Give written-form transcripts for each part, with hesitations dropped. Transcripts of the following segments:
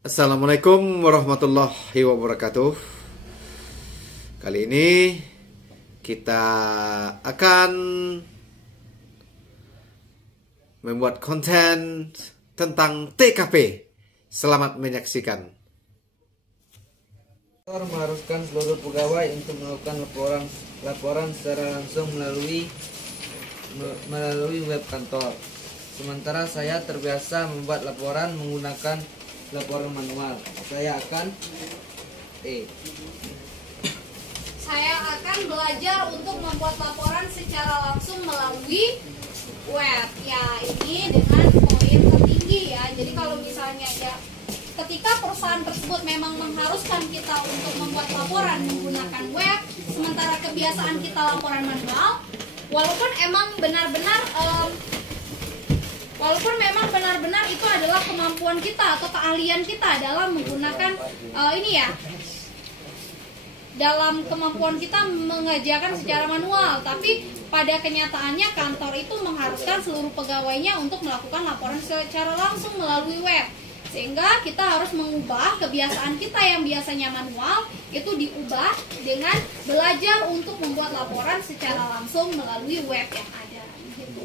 Assalamualaikum warahmatullahi wabarakatuh. Kali ini kita akan membuat konten tentang TKP. Selamat menyaksikan. Mengharuskan seluruh pegawai untuk melakukan laporan secara langsung melalui web kantor. Sementara saya terbiasa membuat laporan menggunakan laporan manual. Saya akan belajar untuk membuat laporan secara langsung melalui web. Ya, ini dengan poin tertinggi ya. Jadi kalau misalnya ya, ketika perusahaan tersebut memang mengharuskan kita untuk membuat laporan menggunakan web, sementara kebiasaan kita laporan manual, walaupun memang benar-benar itu adalah kemampuan kita atau keahlian kita dalam menggunakan dalam kemampuan kita mengerjakan secara manual, tapi pada kenyataannya kantor itu mengharuskan seluruh pegawainya untuk melakukan laporan secara langsung melalui web, sehingga kita harus mengubah kebiasaan kita yang biasanya manual itu diubah dengan belajar untuk membuat laporan secara langsung melalui web yang ada gitu.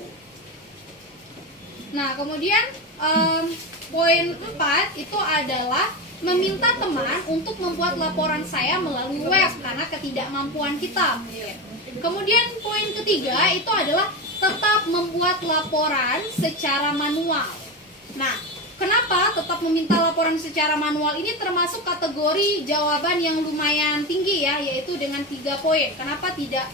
Nah, kemudian poin 4 itu adalah meminta teman untuk membuat laporan saya melalui web karena ketidakmampuan kita. Kemudian poin ketiga itu adalah tetap membuat laporan secara manual. Nah, kenapa tetap meminta laporan secara manual ini termasuk kategori jawaban yang lumayan tinggi ya, yaitu dengan 3 poin. Kenapa tidak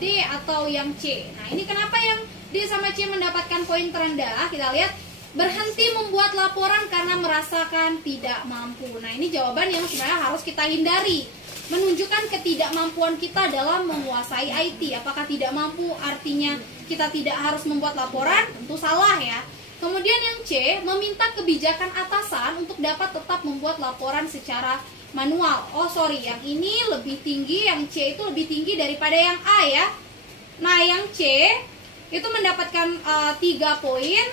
D atau yang C? Nah, ini kenapa yang D sama C mendapatkan poin terendah? Kita lihat, berhenti membuat laporan karena merasakan tidak mampu. Nah, ini jawaban yang sebenarnya harus kita hindari. Menunjukkan ketidakmampuan kita dalam menguasai IT. Apakah tidak mampu artinya kita tidak harus membuat laporan? Tentu salah ya. Kemudian yang C, meminta kebijakan atasan untuk dapat tetap membuat laporan secara manual. Oh sorry, yang ini lebih tinggi, yang C itu lebih tinggi daripada yang A ya. Nah, yang C itu mendapatkan 3 poin,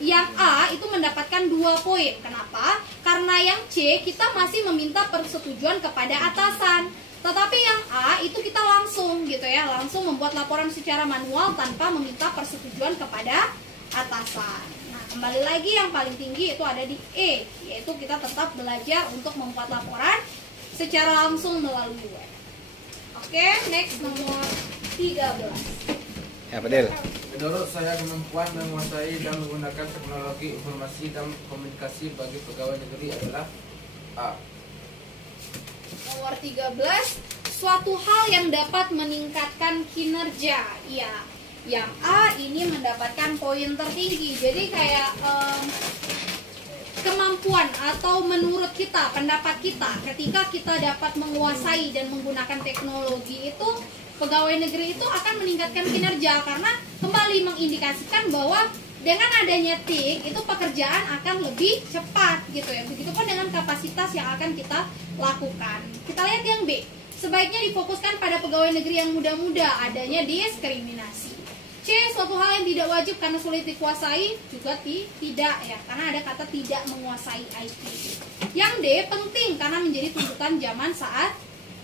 yang A itu mendapatkan 2 poin. Kenapa? Karena yang C kita masih meminta persetujuan kepada atasan. Tetapi yang A itu kita langsung gitu ya, langsung membuat laporan secara manual tanpa meminta persetujuan kepada atasan. Nah, kembali lagi yang paling tinggi itu ada di E, yaitu kita tetap belajar untuk membuat laporan secara langsung melalui web. Oke, next nomor 13. Ya, Padel. menurut saya kemampuan menguasai dan menggunakan teknologi informasi dan komunikasi bagi pegawai negeri adalah A. Nomor 13, suatu hal yang dapat meningkatkan kinerja. Ya, yang A ini mendapatkan poin tertinggi. Jadi kayak kemampuan atau menurut kita, pendapat kita ketika kita dapat menguasai dan menggunakan teknologi itu, pegawai negeri itu akan meningkatkan kinerja karena kembali mengindikasikan bahwa dengan adanya TIK itu pekerjaan akan lebih cepat gitu ya. Begitupun dengan kapasitas yang akan kita lakukan. Kita lihat yang B. Sebaiknya difokuskan pada pegawai negeri yang muda-muda, adanya diskriminasi. C, suatu hal yang tidak wajib karena sulit dikuasai, juga tidak ya, karena ada kata tidak menguasai IT. Yang D, penting karena menjadi tuntutan zaman saat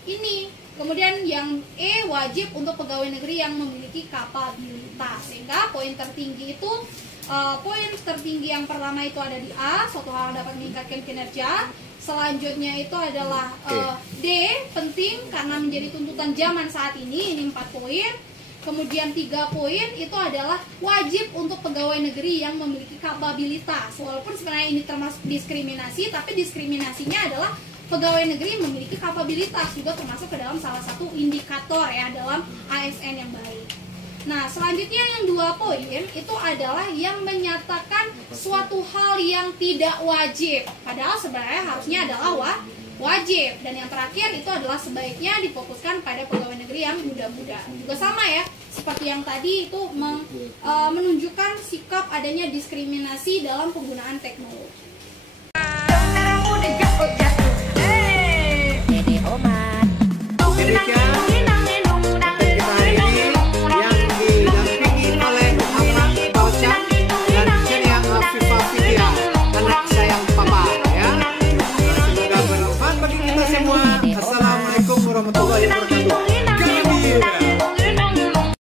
ini. Kemudian yang E, wajib untuk pegawai negeri yang memiliki kapabilitas. Sehingga poin tertinggi itu, poin tertinggi yang pertama itu ada di A, suatu hal yang dapat meningkatkan kinerja. Selanjutnya itu adalah D, penting karena menjadi tuntutan zaman saat ini 4 poin. Kemudian 3 poin itu adalah wajib untuk pegawai negeri yang memiliki kapabilitas. Walaupun sebenarnya ini termasuk diskriminasi, tapi diskriminasinya adalah pegawai negeri memiliki kapabilitas, juga termasuk ke dalam salah satu indikator ya dalam ASN yang baik. Nah, selanjutnya yang 2 poin itu adalah yang menyatakan suatu hal yang tidak wajib, padahal sebenarnya harusnya adalah wajib. Dan yang terakhir itu adalah sebaiknya difokuskan pada pegawai negeri yang muda-muda. Juga sama ya, seperti yang tadi itu menunjukkan sikap adanya diskriminasi dalam penggunaan teknologi. Anak sayang papa ya. warahmatullahi wabarakatuh.